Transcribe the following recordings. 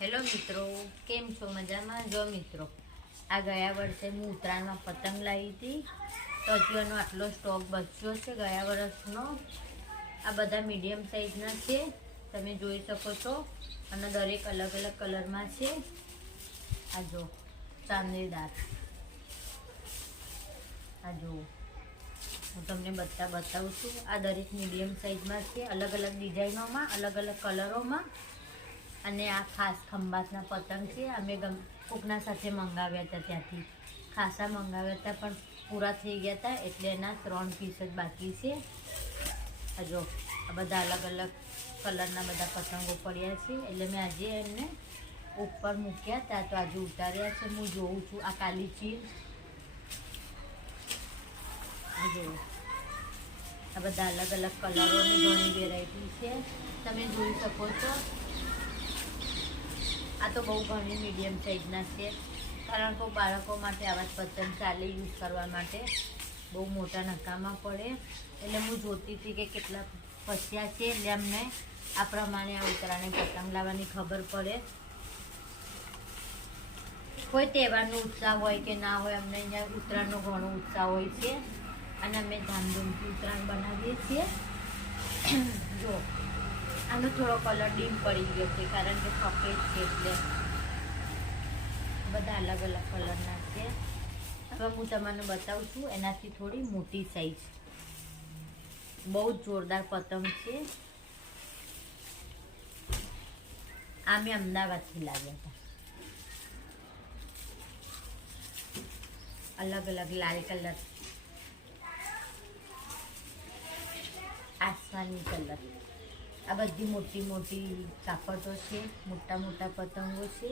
Hello મિત્રો, કેમ છો? મજામાં? જો મિત્રો, આ ગયા વર્ષે હું ઉત્તરાયણમાં પતંગ લાવી હતી, તો હજુ એનો આટલો સ્ટોક બચ્યો છે ગયા વર્ષનો. આ બધા મીડિયમ સાઈઝના છે, તમે જોઈ શકો છો, અને દરેક અલગ અલગ કલરમાં છે. આ જો ચાંદીદાર, આ જો હું તમને બતાવું છું. આ દરેક મીડિયમ સાઈઝમાં છે, અલગ અલગ ડિઝાઇનોમાં, અલગ અલગ કલરોમાં. અને આ ખાસ ખંભાતના પતંગ છે. અમે કોકના સાથે મંગાવ્યા હતા, ત્યાંથી ખાસા મંગાવ્યા હતા, પણ પૂરા થઈ ગયા હતા, એટલે એના 3 પીસ જ બાકી છે. આ જો આ બધા અલગ અલગ કલરના બધા પતંગો પડ્યા છે, એટલે મેં આજે એમને ઉપર મૂક્યા હતા, તો આજે ઉતાર્યા છે. હું જોઉં છું. આ કાલી ચીલ, જો આ બધા અલગ અલગ કલરોની ઘણી વેરાયટી છે, તમે જોઈ શકો છો. આ તો બહુ ઘણી મીડિયમ સાઈઝના છે, કારણ કે બાળકો માટે આવા જ પતંગ ચાલે યુઝ કરવા માટે. બહુ મોટા નકામાં પડે, એટલે હું જોતી હતી કે કેટલા પસ્યા છે, એટલે અમને આ પ્રમાણે આ ઉત્તરાયણ પતંગ લાવવાની ખબર પડે. કોઈ તહેવારનો ઉત્સાહ હોય કે ના હોય, અમને અહીંયા ઉત્તરાયણનો ઘણો ઉત્સાહ હોય છે, અને અમે ધામધૂમથી ઉત્તરાયણ બનાવીએ છીએ. જો આનો થોડો કલર ડીમ પડી ગયો છે, કારણ કે સફેદ છે, એટલે બધા અલગ અલગ કલરના છે. હવે હું તમને બતાવું છું એનાથી થોડી મોટી સાઈઝ. બહુ જ જોરદાર પતંગ છે. આ મેં અમદાવાદથી લાવ્યા હતા. અલગ અલગ લાલ કલર, આસમાની કલર, આ બધી મોટી મોટી કાપડો છે, મોટા મોટા પતંગો છે,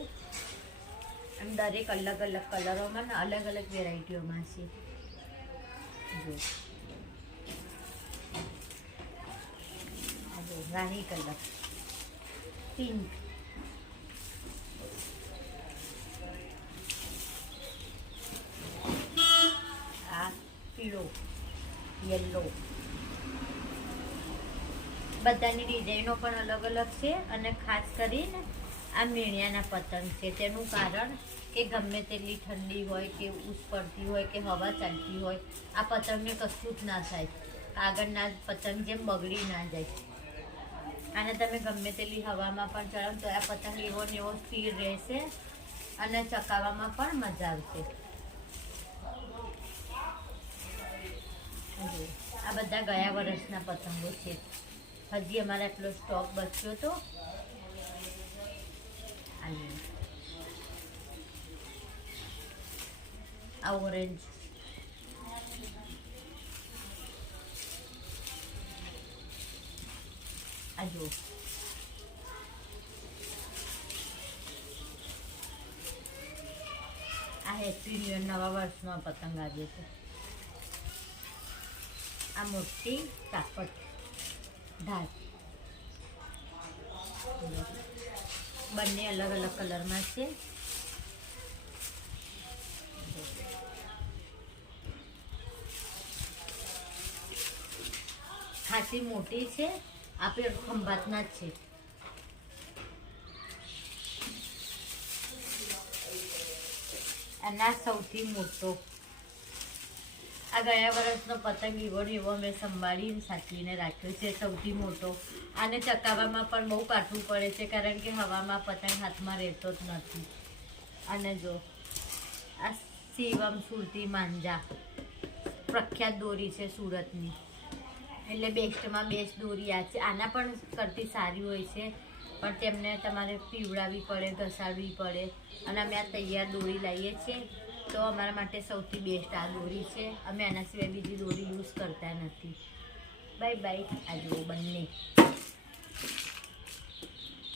અને દરેક અલગ અલગ કલરોમાં ને અલગ અલગ વેરાયટીઓમાં છે. જો રાણી કલર, પિંક, આ પીળો, યલો, બધાની ડિઝાઇનો પણ અલગ અલગ છે. અને ખાસ કરીને આ મીણિયાના પતંગ છે. તેનું કારણ કે ગમે તેટલી ઠંડી હોય કે ઉસ પડતી હોય કે હવા ચાલતી હોય, આ પતંગને કશું જ ના થાય. આગળના પતંગ જેમ બગડી ના જાય. અને તમે ગમે તેટલી હવામાં પણ ચડાવો તો આ પતંગ એવો ને એવો સ્થિર રહેશે, અને ચકાવવામાં પણ મજા આવશે. આ બધા ગયા વર્ષના પતંગો છે. હજી અમારે આટલો સ્ટોક બચ્યો હતો. આ ઓરેન્જ, આ જો આ હેપી ન્યુ યર નવા વર્ષનો પતંગ આવ્યો છે. આ મોટી કાપડ ઢાલ, બંને અલગ અલગ કલરમાં છે. ખાસી મોટી છે. આપણે ખંભાતના જ છે. અને સૌથી મોટો, આ ગયા વર્ષનો પતંગ એવો ને એવો મેં સંભાળીને સાચવીને રાખ્યો છે. સૌથી મોટો. આને ચકાવવામાં પણ બહુ કાઠું પડે છે, કારણ કે હવામાં પતંગ હાથમાં રહેતો જ નથી. અને જો આ શિવમ સુરતી માંજા, પ્રખ્યાત દોરી છે સુરતની, એટલે બેસ્ટમાં બેસ્ટ દોરી આ છે. આના પણ કરતી સારી હોય છે, પણ તેમને તમારે પીવડાવવી પડે, ઘસાડવી પડે. અને અમે આ તૈયાર દોરી લાવીએ છીએ, તો અમારા માટે સૌથી બેસ્ટ આ દોરી છે. અમે આના સિવાય બીજી દોરી યુઝ કરતા નથી. Bye bye. આ જુઓ બંને